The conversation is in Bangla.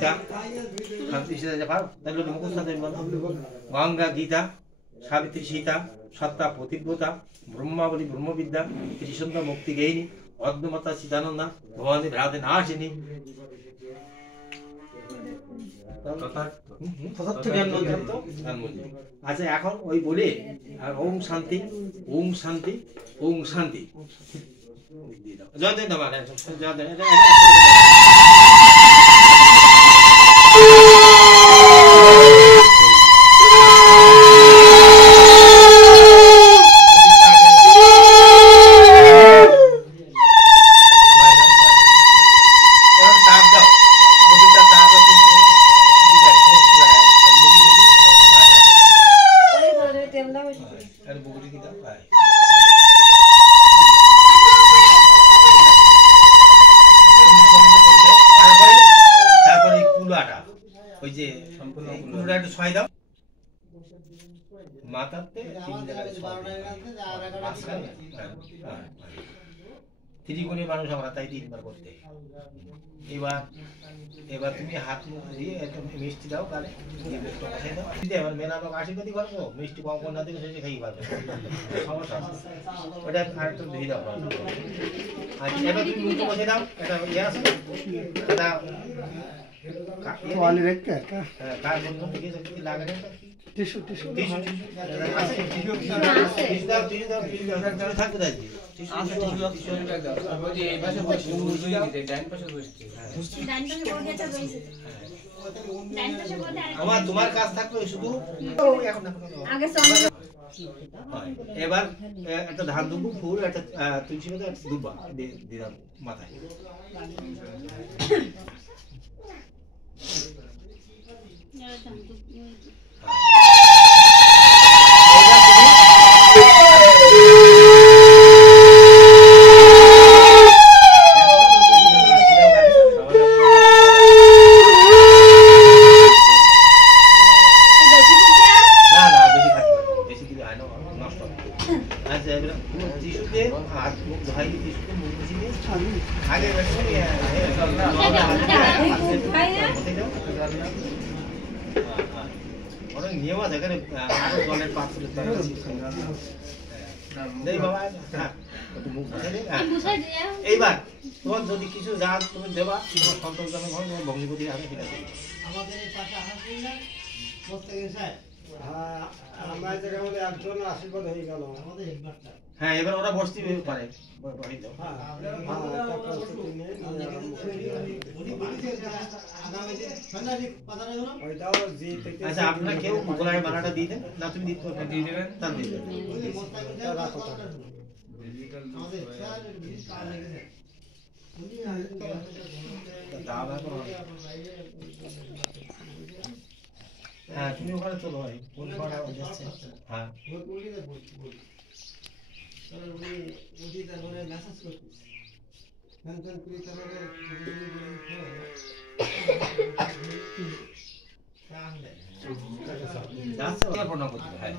গীতা সাবিত্রী সীতা যা পারো তাহলে মুখস্থ গঙ্গা গীতা সাবিত্রী সীতা সত্তা পতিব্রতা ব্রহ্মাবলী ব্রহ্মবিদ্যা ত্রিসন্ধ্যা মুক্তি গেহিনী অদ্যমাতা চিদানন্দা ভবানী ভ্রাতে নাশিনী। আচ্ছা এখন ওই বলে আর ওম শান্তি ওম শান্তি ওম শান্তি জয় দেন আমার জয় দেন ওই যে পুরোটা একটু ছয় দাও মাথাতে ত্রিগুণী মানুষ আমরা তাই 3 বার করতে। এবার তুমি হাত মুখ দিয়ে মিষ্টি দাও গালে এবার মেলা লোক আশীর্বাদই করবো মিষ্টি কম কম না দিলে সে খাই পারবে সমস্যা ওটা আর একটু ধুয়ে দাও। আর এবার তুমি মুখে বসে দাও এটা ইয়ে আছে এটা वाली रख के कार बंद के से लगा दे टिश्यू टिश्यू আছে টিস্যু দাও থাকতে দাও আছে টিস্যু দাও ওই যে এই পাশে বসে দুই দিকে ডান পাশে বসছে ডান পাশে বসে আছে ডান পাশে বসে আমার তোমার কাজ থাকবে শুধু এখন আগে সঙ্গে এবার একটা ধান দুবু ফুল একটা তুলসী পাতা দুবা দিলাম মাথায়। নিয়ম আছে এখানে আরো জলের পাত্র এইবার তোমার যদি কিছু যা তুমি দেবা তোমার সন্তান তোমার ভগ্নিপতি আছে ঠিক আছে। হ্যাঁ এবার ওরা বসতে পারে আচ্ছা আপনারা কেউ গলায় মালাটা দিয়ে দেন না তুমি দিয়ে দেবেন তার দিয়ে দেবেন হ্যাঁ তুমি ওখানে চলো ভাই কোন পাড়া যাচ্ছে হ্যাঁ প্রণাম করতে হয়